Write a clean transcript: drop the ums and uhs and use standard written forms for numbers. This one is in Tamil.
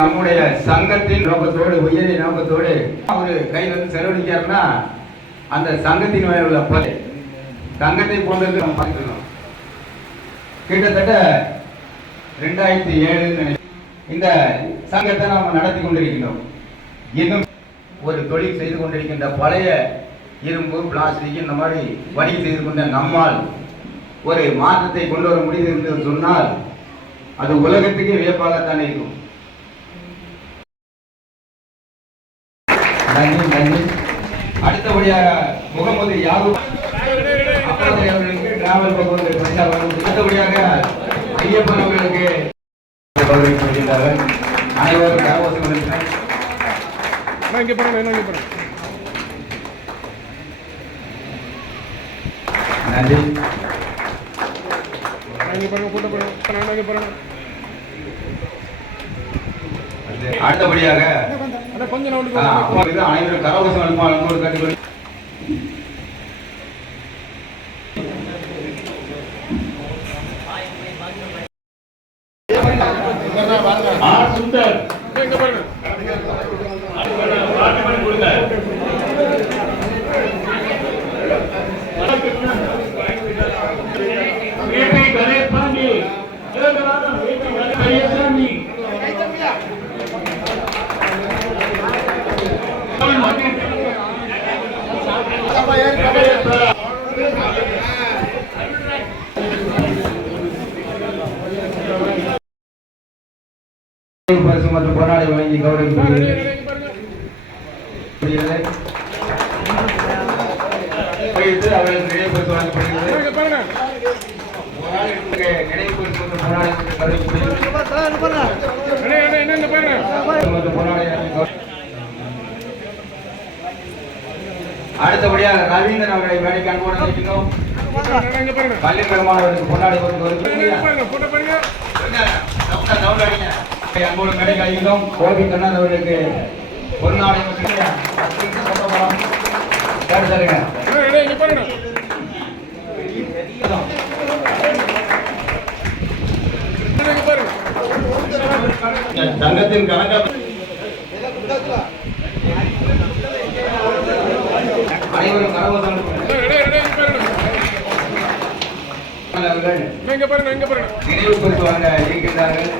நம்முடைய சங்கத்தின் நோக்கத்தோடு உயரிய நோக்கத்தோடு ஒரு கை வந்து செலவழிக்காருன்னா அந்த சங்கத்தின் மேல உள்ள பலை சங்கத்தை போன்றது நம்ம பார்த்துக்கணும். கிட்டத்தட்ட 2007 இந்த சங்கத்தை நாம் நடத்தி கொண்டிருக்கின்றோம். இன்னும் ஒரு தொழில் செய்து கொண்டிருக்கின்ற பழைய இரும்பு பிளாஸ்டிக் இந்த மாதிரி வணிகம் செய்து கொண்ட நம்மால் ஒரு மாற்றத்தை கொண்டு வர முடியுது என்று சொன்னால் அது உலகத்துக்கே வியப்பாகத்தான் இருக்கும். நன்றி. அடுத்தபடியாக முகமது யாகூப் அவர்களுக்கு டிராவல் பகுதி அடுத்தபடியாக ஐயப்பன் அவர்களுக்கு கௌரவிக்கப்படுகின்றார்கள். அனைவரும் கரகோஷம் நன்றி. அடுத்தபடியாக அனைவரும் கரகோஷம் அனுப்புமாறு கேட்டுக்கொள்ள பரிசு மற்றும் போராடி வழங்கி கௌரவிக்கப்படுகிறது. அவர்களுக்கு நினைவு பரிசு வழங்கப்படுகிறது. நினைவு பரிசு மற்றும் போராடி அடுத்தபடியாக ரவீந்திரன் அவர்களை வேலைக்கு அனுப்ப நினைக்கிறோம். பள்ளி பெருமானவர்களுக்கு கொண்டாடி அன்போடு மேடைக்கு அழைக்கிறோம். கோபி கண்ணன் அவர்களுக்கு பொன்னாடை சங்கத்தின் கணக்க அனைவரும் கரகோஷம் நினைவு பரிசு வழங்க இருக்கின்றார்கள்.